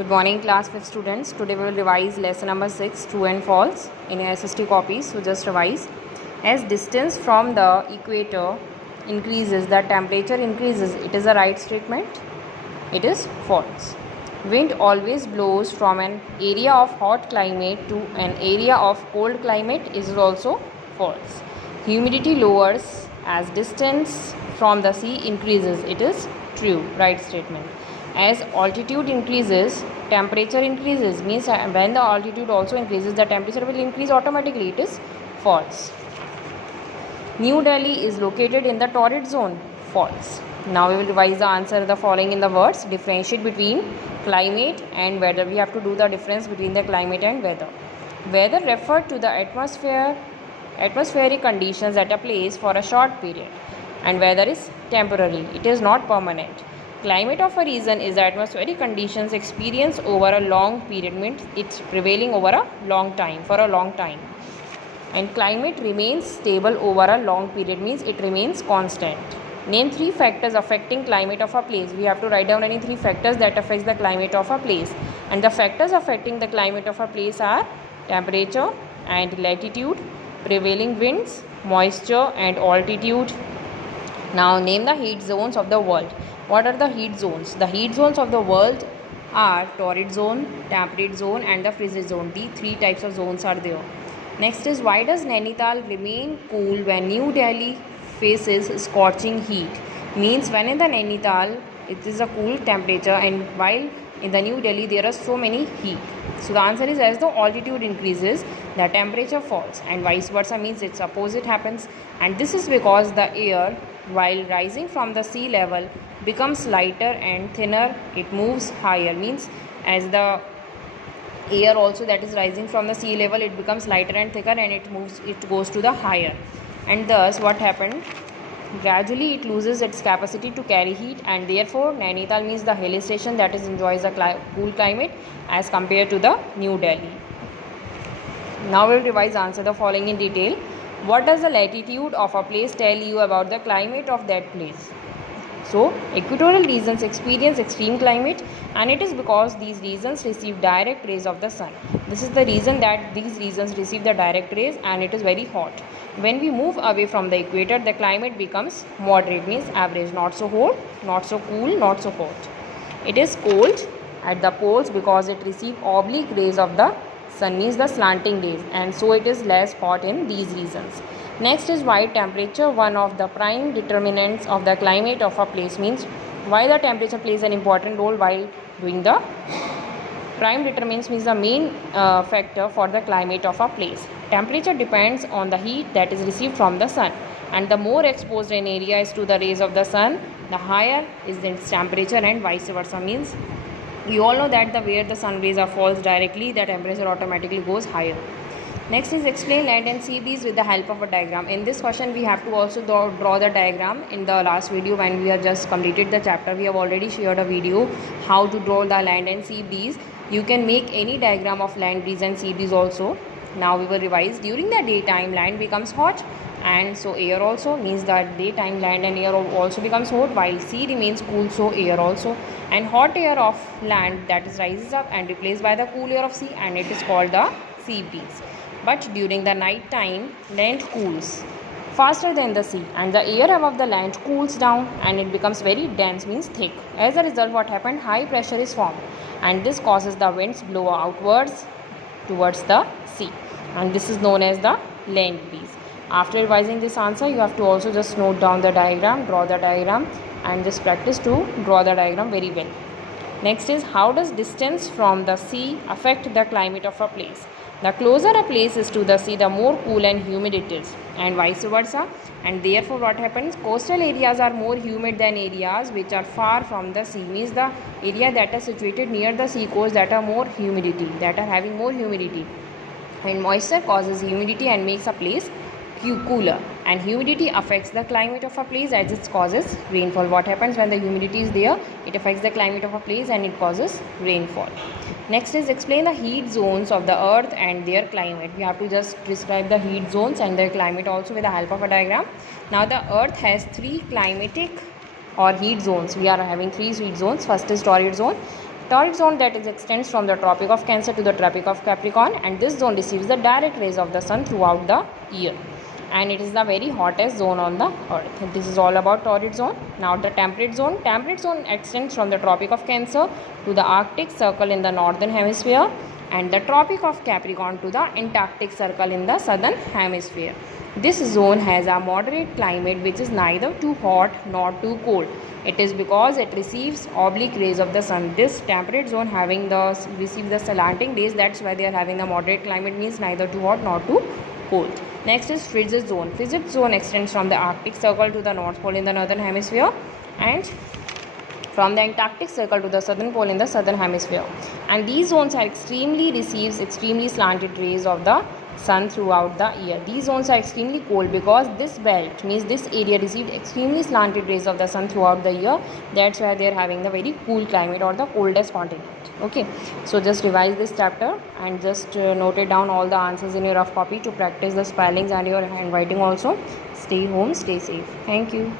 Good morning, class 5 students. Today we will revise lesson number 6, true and false, in your S.st copies. So just revise. As distance from the equator increases, the temperature increases. It is a right statement. It is false. Wind always blows from an area of hot climate to an area of cold climate is also false. Humidity lowers as distance from the sea increases. It is true, right statement. As altitude increases, temperature increases, means when the altitude also increases, the temperature will increase automatically. It is false. New Delhi is located in the torrid zone. False. Now we will revise the answer the following in the words. Differentiate between climate and weather. We have to do the difference between the climate and weather. Weather referred to the atmospheric conditions at a place for a short period, and weather is temporary. It is not permanent. Climate of a region is the atmospheric conditions experienced over a long period, means it's prevailing over a long time, for a long time. And climate remains stable over a long period, means it remains constant. Name 3 factors affecting climate of a place. We have to write down any 3 factors that affects the climate of a place. And the factors affecting the climate of a place are temperature and latitude, prevailing winds, moisture and altitude. Now name the heat zones of the world. What are the heat zones? The heat zones of the world are torrid zone, temperate zone and the frigid zone. These 3 types of zones are there. Next is, why does Nainital remain cool when New Delhi faces scorching heat? Means when in the Nainital it is a cool temperature, and while in the New Delhi there are so many heat. So the answer is, as the altitude increases, the temperature falls, and vice versa, means its opposite happens. And this is because the air, while rising from the sea level, becomes lighter and thinner. It moves higher, means as the air also that is rising from the sea level, it becomes lighter and thicker, and it goes to the higher. And thus what happened, gradually it loses its capacity to carry heat, and therefore Nainital, means the hill station, that is enjoys a cool climate as compared to the New Delhi. Now we will revise answer the following in detail. What does the latitude of a place tell you about the climate of that place? So, equatorial regions experience extreme climate, and it is because these regions receive direct rays of the sun. This is the reason that these regions receive the direct rays, and it is very hot. When we move away from the equator, the climate becomes moderate, means average, not so hot, not so cool, not so hot. It is cold at the poles because it receives oblique rays of the sun, means the slanting rays, and so it is less hot in these regions. Next is, why temperature one of the prime determinants of the climate of a place, means why the temperature plays an important role while doing the prime determinants, means the main factor for the climate of a place. Temperature depends on the heat that is received from the sun, and the more exposed an area is to the rays of the sun, the higher is its temperature, and vice versa, means you all know that the where the sun rays are falls directly, the temperature automatically goes higher. Next is, explain land and sea breeze with the help of a diagram. In this question we have to also draw the diagram. In the last video, when we have just completed the chapter, we have already shared a video how to draw the land and sea breeze. You can make any diagram of land breeze and sea breeze also. Now we will revise. During the daytime, land becomes hot, and so air also, means that daytime land and air also becomes hot, while sea remains cool, so air also. And hot air of land, that is rises up and replaced by the cool air of sea, and it is called the sea breeze. But during the night time, land cools faster than the sea, and the air above the land cools down, and it becomes very dense, means thick. As a result, what happened, high pressure is formed, and this causes the winds blow outwards towards the sea, and this is known as the land breeze. After revising this answer, you have to also just note down the diagram, draw the diagram, and just practice to draw the diagram very well. Next is, how does distance from the sea affect the climate of a place? The closer a place is to the sea, the more cool and humid it is, and vice versa. And therefore what happens, coastal areas are more humid than areas which are far from the sea, means the area that are situated near the sea coast, that are more humidity, that are having more humidity. And moisture causes humidity and makes a place cooler, and humidity affects the climate of a place as it causes rainfall. What happens when the humidity is there, it affects the climate of a place and it causes rainfall. Next is, explain the heat zones of the earth and their climate. We have to just describe the heat zones and their climate also with the help of a diagram. Now the earth has 3 climatic or heat zones. We are having 3 heat zones. First is torrid zone, Torrid zone, that is extends from the Tropic of Cancer to the Tropic of Capricorn, and this zone receives the direct rays of the sun throughout the year, and it is the very hottest zone on the earth. This is all about torrid zone. Now the temperate zone. Temperate zone extends from the Tropic of Cancer to the Arctic Circle in the northern hemisphere, and the Tropic of Capricorn to the Antarctic Circle in the southern hemisphere. This zone has a moderate climate which is neither too hot nor too cold. It is because it receives oblique rays of the sun. This temperate zone receives the slanting rays, that's why they are having the moderate climate, means neither too hot nor too cold. Next is frigid zone. Frigid zone extends from the Arctic Circle to the North Pole in the northern hemisphere, and from the Antarctic Circle to the southern pole in the southern hemisphere. And these zones are receives extremely slanted rays of the sun throughout the year. These zones are extremely cold because this belt, means this area, received extremely slanted rays of the sun throughout the year. That's why they are having the very cool climate or the coldest continent. Okay, so just revise this chapter and just note it down all the answers in your rough copy to practice the spellings and your handwriting also. Stay home, stay safe. Thank you.